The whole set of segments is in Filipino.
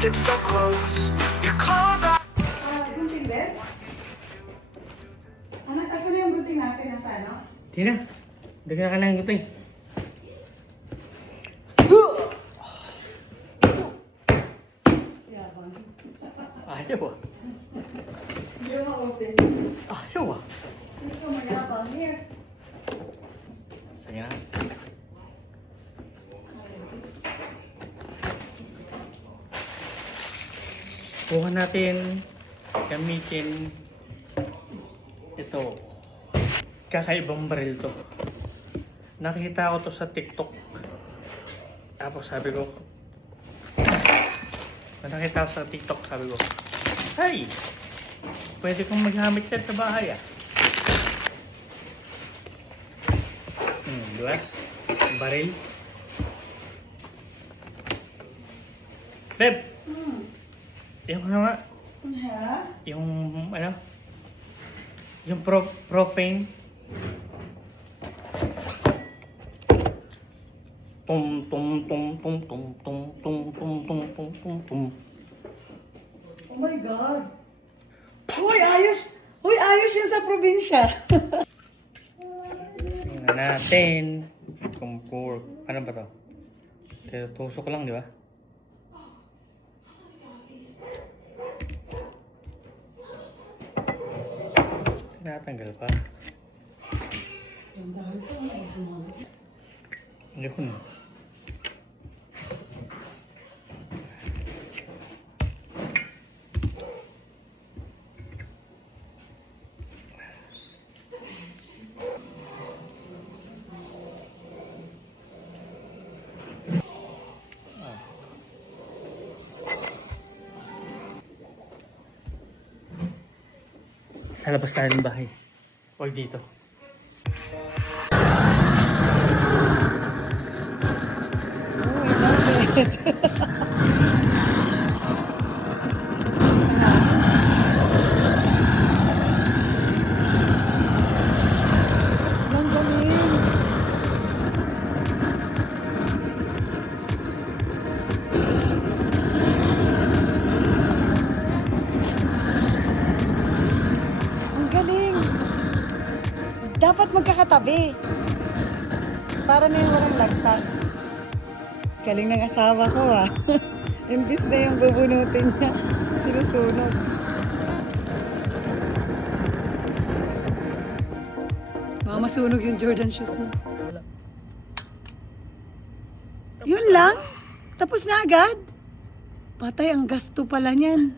get so close. Your clothes are. Gunting din? Anak, asan na yung gunting natin? Nasa ano? Di na. Hindi ka na kailangan guting. Yabang. Ayaw ah. Hindi mo ma-open. Ayaw ah. Gusto mo yabang. Here. Sige na. Kuha natin, gamitin ito. Kakaibang baril to. Nakita ko to sa TikTok. Tapos sabi ko, nakita ko sa TikTok, sabi ko, ay, pwede kong magamit yan sa bahay ah. Di ba? Baril. Beb! Yung ano nga? Ha? Yung ano? Yung propane. Tum tum tum tum tum tum tum tum tum tum tum tum. Oh my God! Uy, ayos! Uy, ayos yun sa probinsya! Tingnan natin. Kung ano ba to? Tusok lang, di ba? Tinatanggal pa. Yun. Sa labas tayo ng bahay. Huwag dito. Dapat magkakatabi. Para na yung walang lagtas. Galing ng asawa ko ah. Imbis na yung bubunutin niya, sinusunog. Baka masunog yung Jordan shoes mo. Yun lang? Tapos na agad? Patay, ang gasto pala niyan.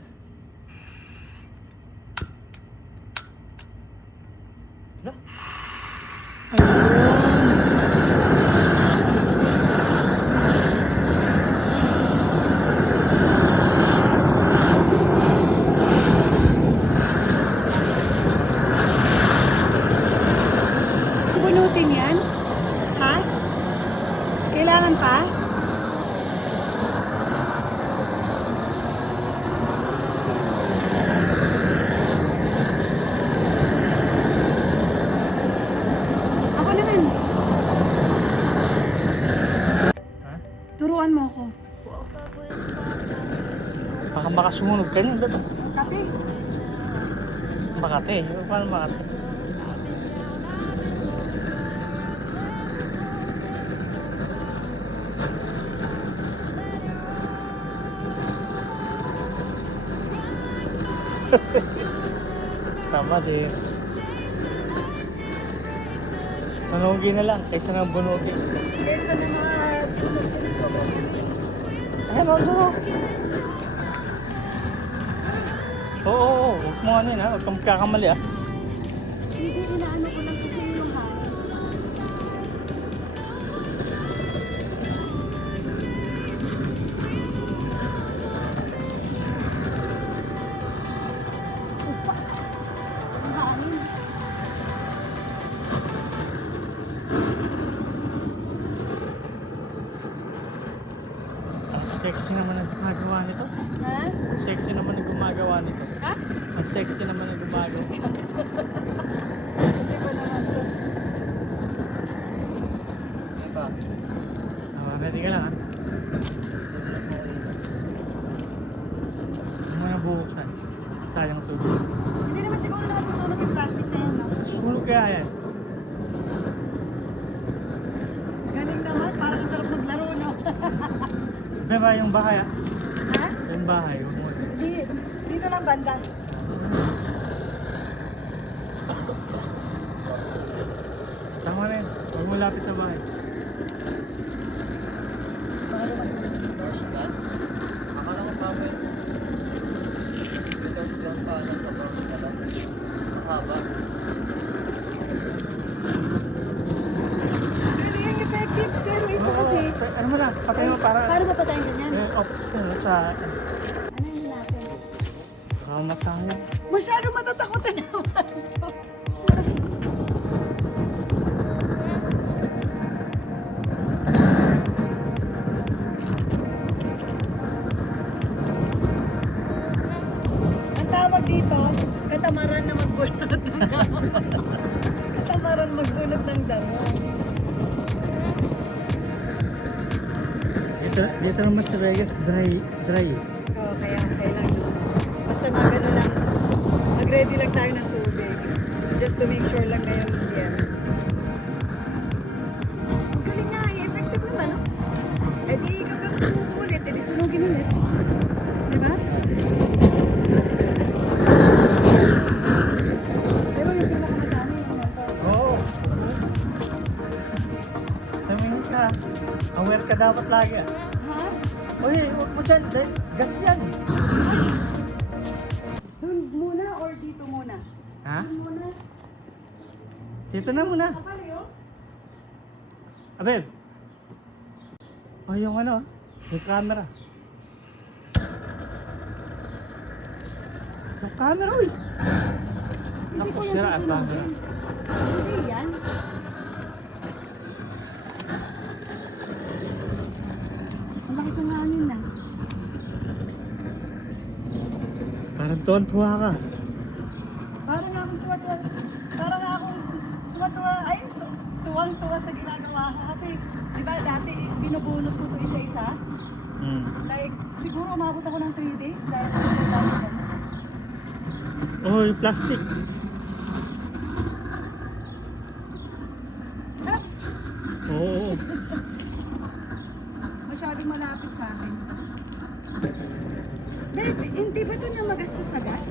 Wala. Bunutin yan? Ha? Kailangan pa? Ako naman. Ha? Turuan mo ako. Baka makasunog ka niyan, diba? Kape. Makati. Paano Makati? Tama din. Sunugin na lang kaysa nang bunugin. Kesa na mga sunog kasi sobrang. Ayan, o. Oo. Huwag mo ano yun ha. Huwag kang magkakamali ha. Hindi, inaano ko lang kasi yung hangin. Upa! Ang hangin. Ang sexy naman ang gumagawa nito. Ha? Sexy naman ang gumagawa nito. Ha? Ang sexy naman ang gumagawa. Hindi ba naman to? Ito. Ready ka lang ha. kaya yan? Galing naman, parang ang sarap maglaro, no? May ba yung bahay ah? Ha? Yung bahay, yung mall. Dito lang banda. Tama na yun. Huwag mo lapit sa bahay. Baka lumasunod. Akala ko pa ba yun? Ikaw silang kanan sa bawang ka lang. Mahaba. Galing, effective. Pero ito kasi, Ano mo na? Patay mo para... paano mapatayin ganyan? Off sa... Ano yun natin? Masaya. Masyado matatakotan naman ito. Ang tawag dito, katamaran na magbunot ng damo. Katamaran magbunot ng damo. Dito naman sa Vegas, dry. Oo, kaya okay lang. Basta magano lang, mag-ready lang tayo ng tubig. Just to make sure lang na yung yan. Ang galing nga, effective naman, no? Eh di, gagawin mo ulit, eh di sunugin ulit. Diba? Pero yung pinakamadami yung nasa. Oo. Tumingin ka. Aware ka dapat lagi ah. Ha? Uy, huwag mo dyan. Dahil gas yan. Doon muna or dito muna? Ha? Doon muna. Dito na muna. Kapal yun? Abeb. Oh, yung ano. Yung camera. Yung camera, uy. Hindi Naku, ko yan sira at susunodin. Hindi yan. Ang lakas ng hangin na. Parang tuwan-tuwa ka. Parang nga akong tuwa-tuwa. Parang nga akong tuwa-tuwa. Ay, tuwang-tuwa sa ginagawa ko. Kasi, di ba dati is binubunot ko ito isa-isa. Like, siguro umabot ako ng 3 days dahil super dami ko. Oh, yung plastic. Ah, Oo. masyadong malapit sa akin. Babe, hindi ba ito na magastos sa gas?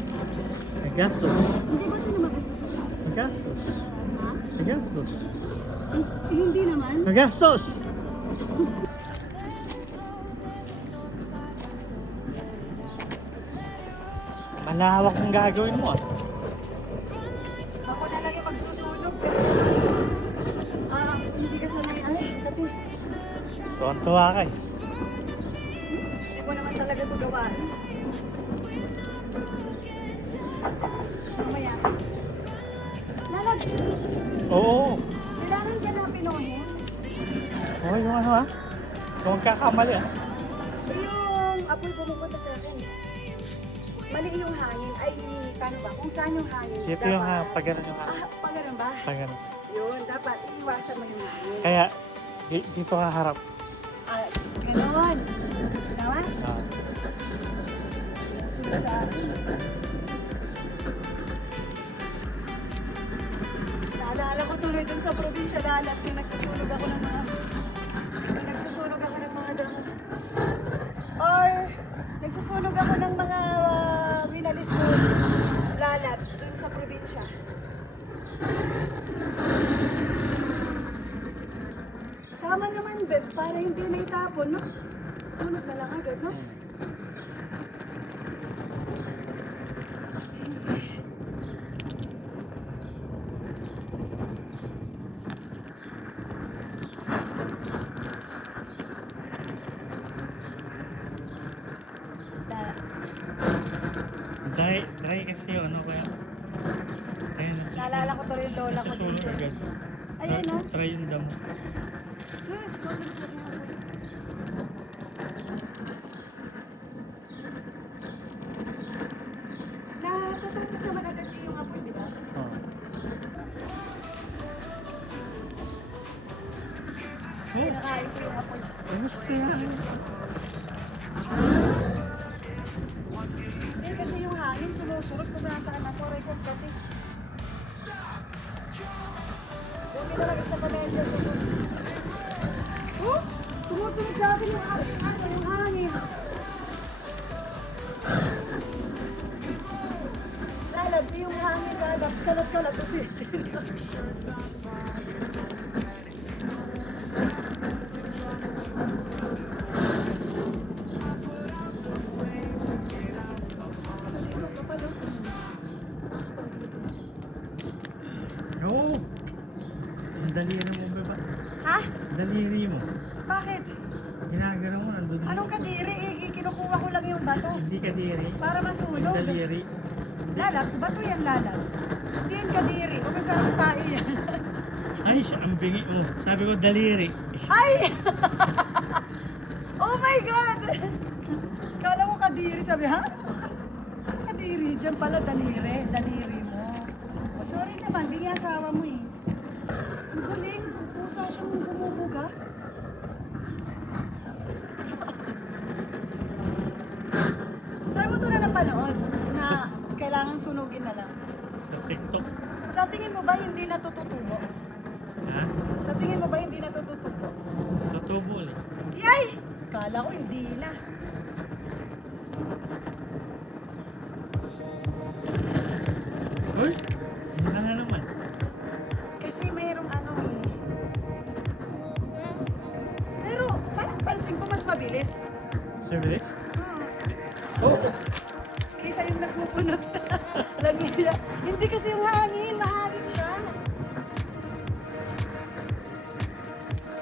Nagastos. Hindi ba ito na magastos sa gas? Nagastos. Ha? Nagastos. Hindi naman. Nagastos! Malawak ang gagawin mo ah. Ako na lang yung magsusunog kasi hindi ka sanay. Ay, sabi, Tuwan-tuwa ka eh. hindi ko naman talaga ito gawaan. Mamaya. Lalag, Oo. kailangan ka na pinohin. Oh, yung ano ah. Kung magkakamali ah. Yung apoy pumupunta sa akin. Mali yung hangin. Ay, paano ba? Kung saan yung hangin. Dito yung pag ganun yung Ah, pag ganun ba? pag ganun. Yun, dapat iwasan mo yung hangin. Kaya, dito ka harap. Ah, ganun. Tama? Ah. Sunod sa akin. Naalala ko tuloy dun sa probinsya Lalax yung nagsusunog ako ng mga damo. Or nagsusunog ako ng mga winalis ko Lalax dun sa probinsya. Tama naman, Beb, para hindi na itapon, no? Sunog na lang agad, no? Dry kasi yun, ano kaya? Ayun, Naalala ko tuloy yung lola ko nasusunog dito. agad. Ayun, no? Try yung damo. Yes, susunod sa akin ako. Natatakot naman agad yung apoy, di ba? Oh. Pinakain ko yung apoy. Ano siya? Eh, kasi yung hangin sumusunod kung nasaan ako, record pati. medyas ako. Oh, sumusunod sa akin yung hangin. Lalabs, yung hangin, lalabs, kalat-kalat kasi. Oo. Ang daliri mo ba? Ha? Daliri mo. Bakit? Ginagalaw mo, nandun. Anong kadiri? Kinukuha ko lang yung bato. Hindi kadiri. Para Yung masunog. daliri. Lalabs, bato yan lalabs. Hindi yan kadiri. Huwag ka sarap tayo yan. Ay, ang bingi mo. Sabi ko daliri. Ay! Oh my God! Kala ko kadiri. Sabi, ha? Kadiri. Diyan pala daliri. Daliri mo. Oh, sorry naman, di nga asawa mo eh. Ang galing. Pusa siyang gumubuga. Saan mo ito na napanood? Na kailangan sunugin na lang. Sa TikTok. Sa tingin mo ba hindi natututubo? Ha? Sa tingin mo ba hindi natututubo? Tutubo ulit. Yay! Kala ko hindi na. Uy! Hindi na naman. Kasi mayroong ano eh. Pero parang pansin ko mas mabilis. Sabi? Hmm. Oh! Kaysa yung nagpupunot. Lagyan. Hindi kasi yung hangin. Mahangin siya.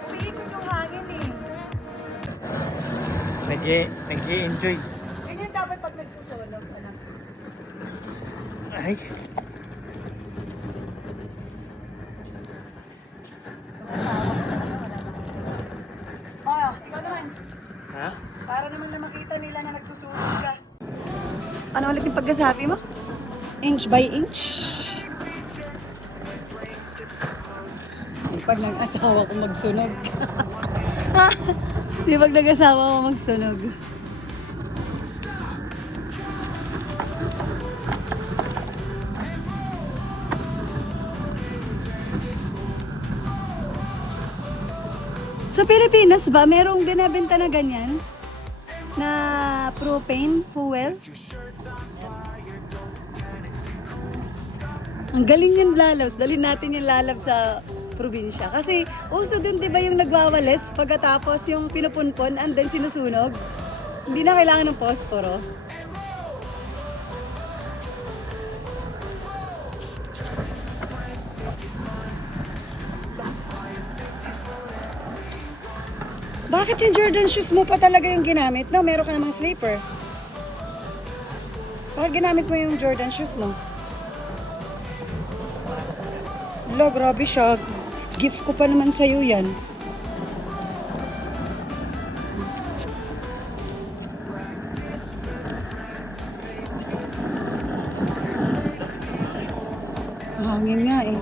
Umiikot yung hangin eh. Nag-i-enjoy. Ganyan dapat pag nagsusulog. Anak. Ay! Oh, ikaw naman. Ha? Para naman na makita nila na nagsusulog ka. Ano ulit yung pagkasabi mo? Inch by inch. Pag nag-asawa ko magsunog. Pag nag-asawa ko magsunog. Sa Pilipinas ba, merong binabenta na ganyan? Na propane fuel? Ang galing yung lalabs. Dalhin natin yung lalabs sa probinsya. Kasi uso dun, di ba, yung nagwawalis pagkatapos yung pinupunpon and then sinusunog? Hindi na kailangan ng posporo. Bakit yung Jordan shoes mo pa talaga yung ginamit? No, meron ka namang slipper. Bakit ginamit mo yung Jordan shoes mo? Lo, grabe siya. Gift ko pa naman sa'yo yan. Hangin nga eh.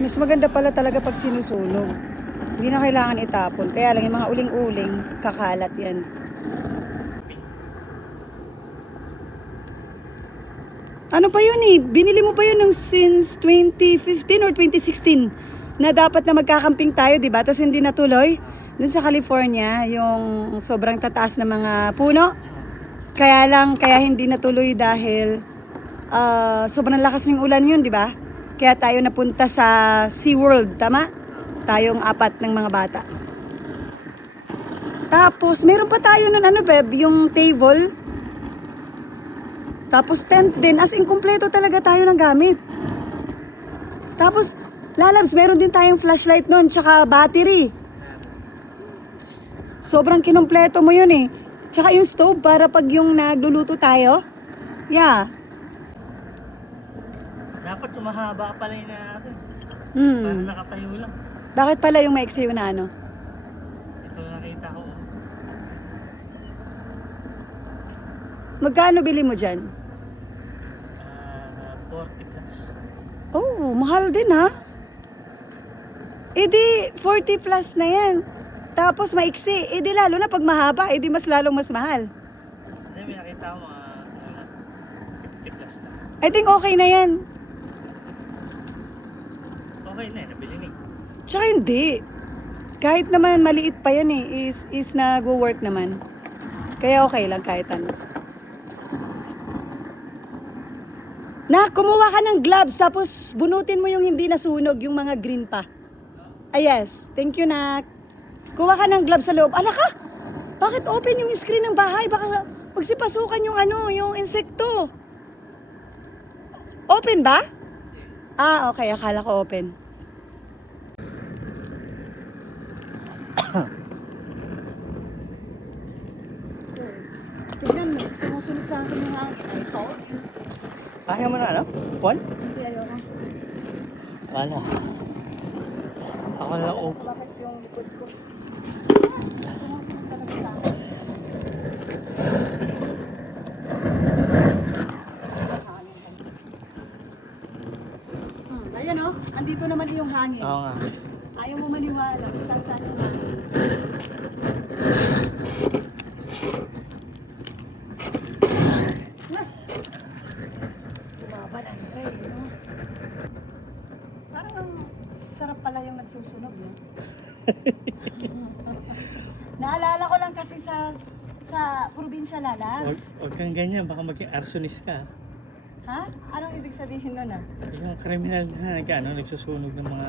Mas maganda pala talaga pag sinusunog. Hindi na kailangan itapon. Kaya lang yung mga uling-uling, kakalat yan. Ano pa yun eh? Binili mo pa yun ng since 2015 or 2016 na dapat na magkakamping tayo, di ba? Tapos hindi natuloy. Dun sa California, yung sobrang tataas na mga puno. Kaya hindi natuloy dahil sobrang lakas ng ulan yun, di ba? Kaya tayo napunta sa SeaWorld, tama? Tayong 4 ng mga bata. Tapos, meron pa tayo ng ano, Beb, yung table. Tapos tent din. As in, kumpleto talaga tayo ng gamit. Tapos, lalabs, meron din tayong flashlight nun, tsaka battery. Sobrang kinumpleto mo yun eh. Tsaka yung stove para pag yung nagluluto tayo. Yeah. Dapat umahaba pala yun natin. Para nakatayo lang. Bakit pala yung maiksi yun na ano? Ito nakita ko. Magkano bili mo dyan? 40 plus. Oh, mahal din ha? E di 40 plus na yan. Tapos maiksi. E di lalo na pag mahaba, e di mas lalong mas mahal. Hindi, may nakita ko mga 50 plus na. I think okay na yan. Okay na eh, nabili na eh. Tsaka hindi. Kahit naman maliit pa yan eh, is nag-work naman. Kaya okay lang kahit ano. Nak, kumuha ka ng gloves tapos bunutin mo yung hindi nasunog, yung mga green pa. Ah, yes. Thank you, Nak. Kuha ka ng gloves sa loob. Ala ka! Bakit open yung screen ng bahay? Baka pagsipasukan yung yung insekto. Open ba? Ah, okay. Akala ko open. Tignan mo, sumusunod sa akin yung hangin. I told you. Kaya mo na ano? Juan? Hindi, ayoko. Wala. Ako na oh. Sa bakit yung likod ko. Sumusunod talaga sa akin. Ayan o, andito naman yung hangin. Oo nga. Ayaw mo maniwala, isang saan yung hangin. Na! Bumaba ng tray, no? Parang ang sarap pala yung nagsusunog, no? Naalala ko lang kasi sa probinsya Lalabs. Huwag kang ganyan, baka maging arsonist ka. Ha? Anong ibig sabihin nun ah? Yung kriminal na nagsusunog ng mga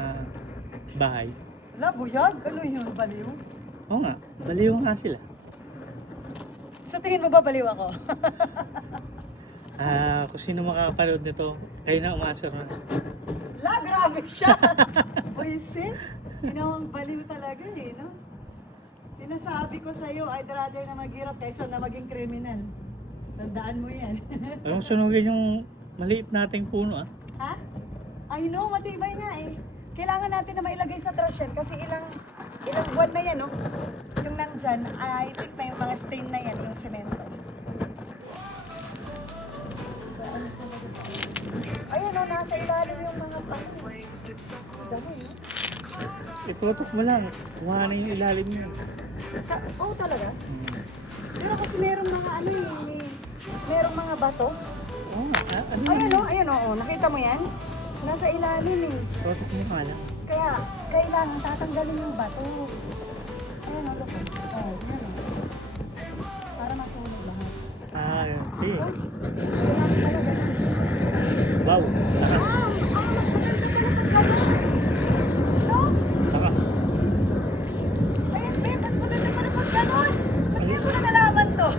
bahay. Wala, buyag? Ano yun? Baliw? Oo nga, baliw nga sila. Sa tingin mo ba baliw ako? Kung sino makakapanood nito, kayo na umasar na. La, grabe siya! Buisit! Ginawang baliw talaga eh, no? Sinasabi ko sa'yo, I'd rather na maghirap kaysa na maging kriminal. Tandaan mo yan. Anong sunugin yung maliit nating puno ah? Ha? I know, matibay nga eh. Kailangan natin na mailagay sa trash yan kasi ilang buwan na yan, no? Yung nandyan, I think may mga stain na yan, yung semento. Ayan o, nasa ilalim yung mga pangsin. Dami, no? Itutok mo lang, kumahanin yung ilalim niya. Oo talaga? Pero kasi merong mga ano yung merong mga bato. Oo nga, ano Ayan o, nakita mo yan? Nasa ilalim eh. Itutok mo nga lang. Kaya, kailangan tatanggalin yung bato. Ayan o, look. Oh, ayan o. Para masunog lahat. Yun. Sige. Kailangan pala ganun. Wow. Mas maganda pala pag ganun. No? Takas. Ayan, babe, mas maganda pala pag ganun. Ba't kaya ko na nalaman to?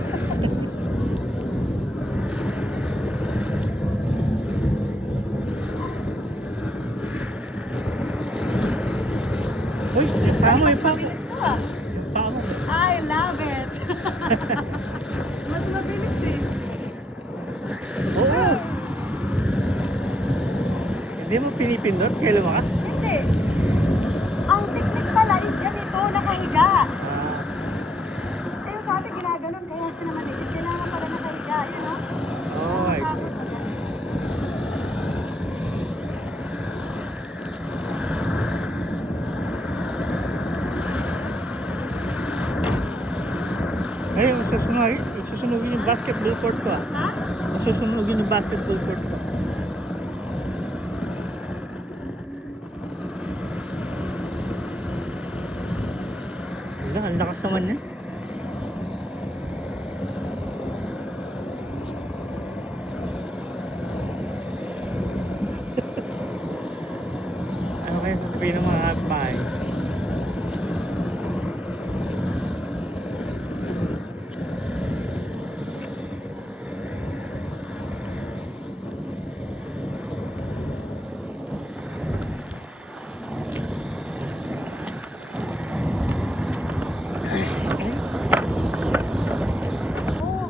Uy, Ay, paano mas pa? mabilis to ah. Paano? I love it. Mas mabilis eh. Oo. Hindi mo pinipindot kaya lumakas? Hindi. Ang technique pala is ganito, nakahiga. Eh, sa atin ginaganon, kaya siya naman eh. Kailangan pala nakahiga, yun o. Oh my God. Tapos, ayan. Ngayon, susunugin yung basketball court ko ah. Ha? Susunugin yung basketball court ko. Wala, ang lakas naman niya. Ano kaya sasabihin ng mga bahay? Oo.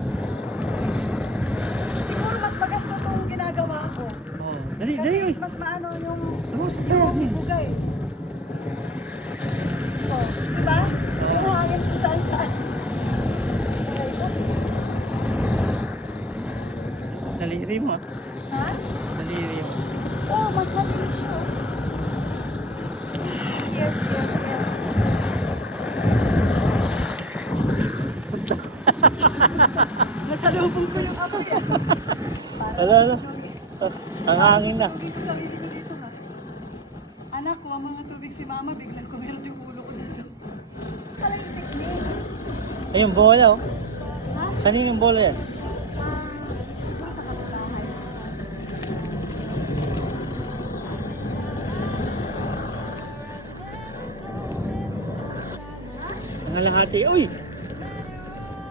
Siguro mas magasto tong ginagawa ko. Oh, dali, Kasi dali. is mas maano yung Oo, sasayahin. bugay. Oh, di ba? Yung hangin kung saan saan. Daliri mo ah. Ha? Daliri mo. Oh, mas mabilis siya. Yes, yes, yes. Nasalubong ko yung apoy ah. Para Ala, ala. masunugin. Ang hangin na. Masunugin ko sarili niyo dito ha. Anak, kuha mga tubig si mama, biglang kumirot yung ulo ko dito. Talagang technique. Ayun, bola oh. Ha? Kaninong bola yan? Sa kapitbahay. Nangalahati. Uy!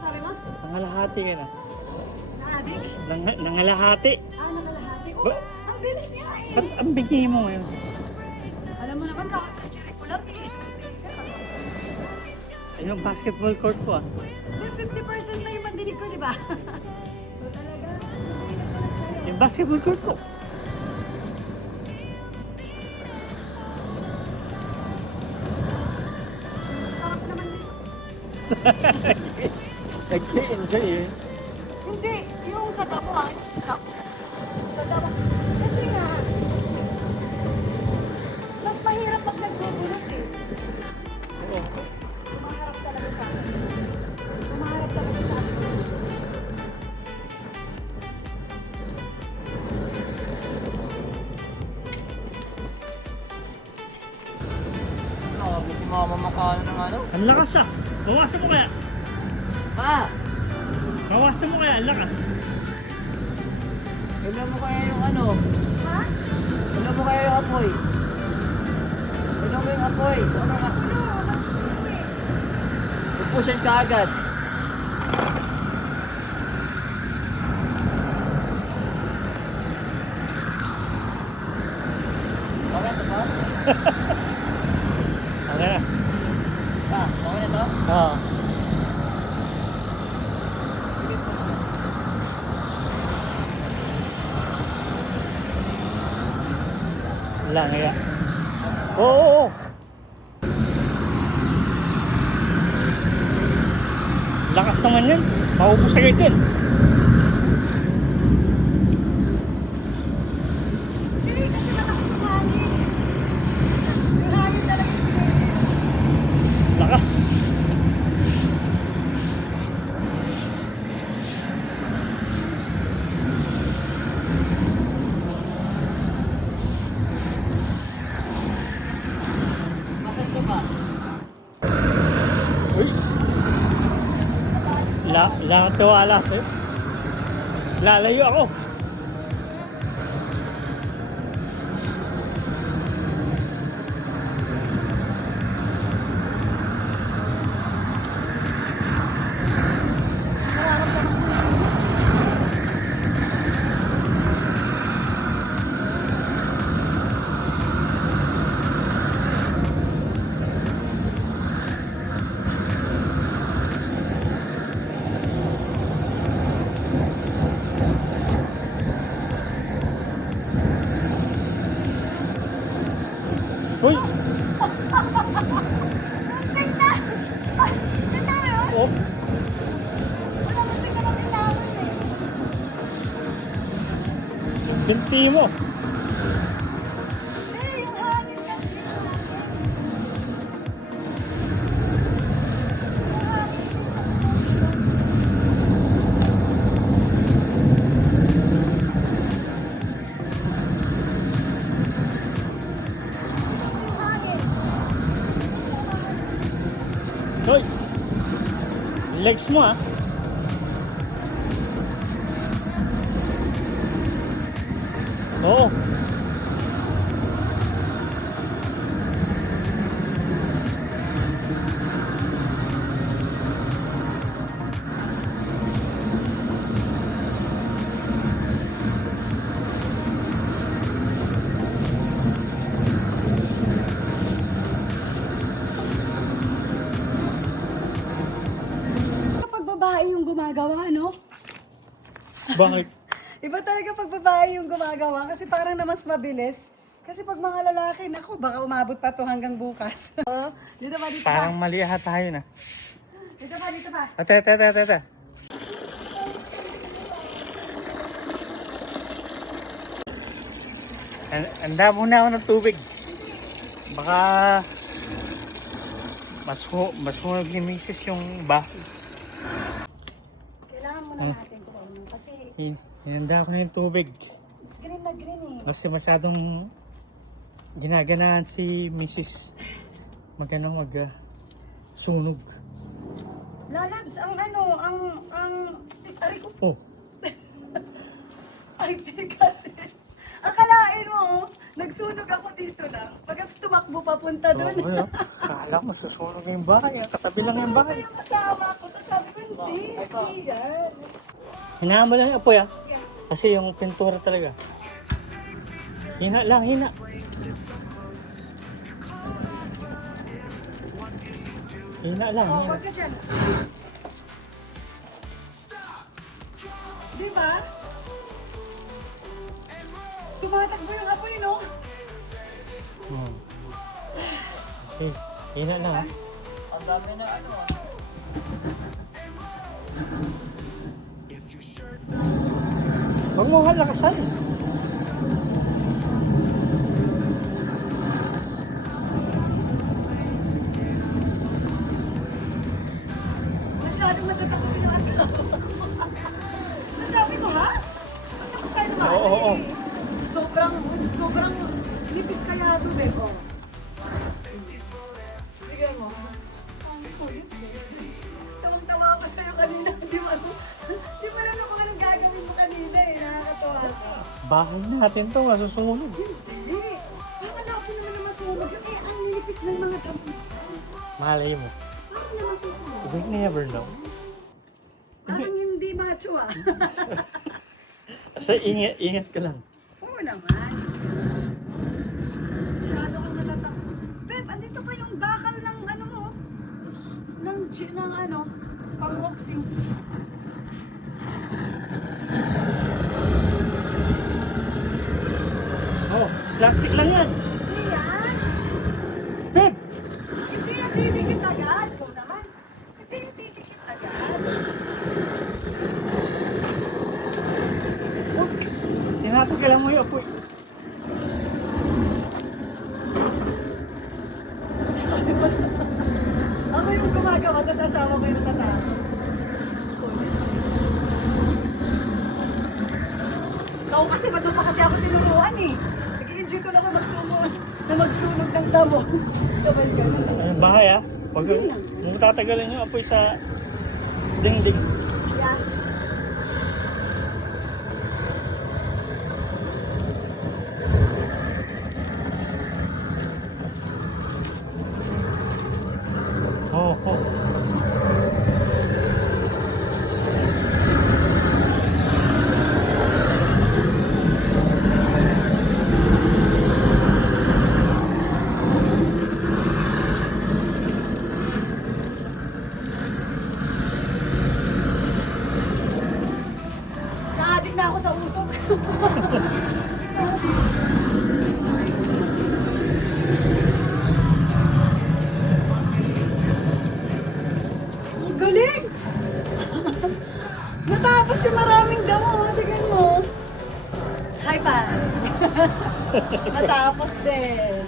Sabi mo? Nangalahati ka na. Naadik? Nangalahati. Nakalahati. Oh, Ba- ang bilis niya eh. Ba't ang bigay mo ngayon? Alam mo naman, kakasurgery ko lang eh. Ayun, basketball court ko ah. May 50% na yung mandinig ko, di ba? So talaga, Yung basketball court ko. sarap naman dito. Nag-enjoy eh. Hindi, yung sa damo ha, sa damo. Sa damo. Kasi nga, mas mahirap pag nagbubulot eh. Oo. Tumaharap talaga sa akin. Tumaharap talaga sa akin. Grabe si mama makano ng ano. Ang lakas ah. Bawasan mo kaya. Pa! Bawasan mo kaya. Ang lakas. Ilan mo kaya yung ano? Ha? Ilan mo kaya yung apoy? Ilan mo yung apoy? Ano ka? Ulo, mas gusto ko eh. Pupusin ka agad. Okay na to ba? Okay na. Pa, okay na to? Oo. Wala nga. Oo. Lakas naman yun. Maubos agad yun. Hindi, kasi malakas yung hangin. Yung hangin talaga sinisipas. Lakas. Bakit to ba? Uy. Lakad to alas eh. Lalayo ako. Uy. Muntik na! Ay, ganda yun! Oh. Wala, muntik na mabilangan eh. Binti mo. Hindi, yung hangin kasi yung hangin. Yung hangin din kasi. Yung hangin. Hoy. Legs mo ah. Oo. Kapag babae yung gumagawa, no? Bakit? Iba talaga pag babae yung gumagawa kasi parang na mas mabilis. Kasi pag mga lalaki, naku, baka umabot pa to hanggang bukas. Oh, dito ba, dito Parang ba? mali tayo na. Dito ba, dito ba? Ate. Handa muna ako ng tubig. Baka mas huwag ni Mrs. yung bahay. Kailangan muna natin ito. Kasi Hinanda ako ng tubig. green na green eh. Kasi masyadong ginaganahan si Mrs. Magano sunog. Lalabs, ang ari ko, Oh, ay di kasi. Akalain mo, nagsunog ako dito lang. Pagkas tumakbo papunta doon. oh, kala mo susunog yung bahay. Katabi lang yung bahay. Yung kasama ko, tapos sabi ko, hindi yan. Hinaan mo lang yung apoy ah. Yes. Kasi yung pintura talaga. Hina lang, hina. Hina lang, Oh, hina. wag ka dyan. Di ba? Tumatakbo yung apoy, no? Hmm. Okay, hina lang ah. Ang dami na ano ah. Huwag mo halakasan. Masyadong natatakot yung asawa ko. Nasabi ko, ha? Matakot tayo naman. Oo, oo. Sobrang nipis kaya doon eh. Oh. Sige mo. Tawang-tawa ako sa'yo kanina. Di mo alam kung anong gagawin mo kanina eh. Nakakatawa ka. Bahay natin to, masusunog. Hindi. Yung anak ko naman na masunog. Yung ang nipis ng mga damo. Malay mo. Parang naman susunod. We never know. Parang hindi macho ah. Kasi ingat ka lang. Oo naman. Masyado kang natatakot. Beb, andito pa yung bakal ng ano mo. Ng ano, pang-boxing. Oh, plastic lang yan. Hindi yan. Babe! Hindi yan titikit agad. Ikaw naman. Hindi yan titikit agad. Tinatagalan mo yung apoy. Ako yung gumagawa, tapos asawa ko yung natatakot. Ikaw kasi, ba't mo pa kasi ako tinuruan eh? Nag-i-enjoy ko naman magsunog ng damo. Sabay ka na. Ayun, bahay ah. Huwag Hindi lang. mong tatagalan yung apoy sa dingding. Yeah. Oh, oh. Naadik na ako sa usok. Ang galing! Natapos yung maraming damo. Tingnan mo. High five. Natapos din.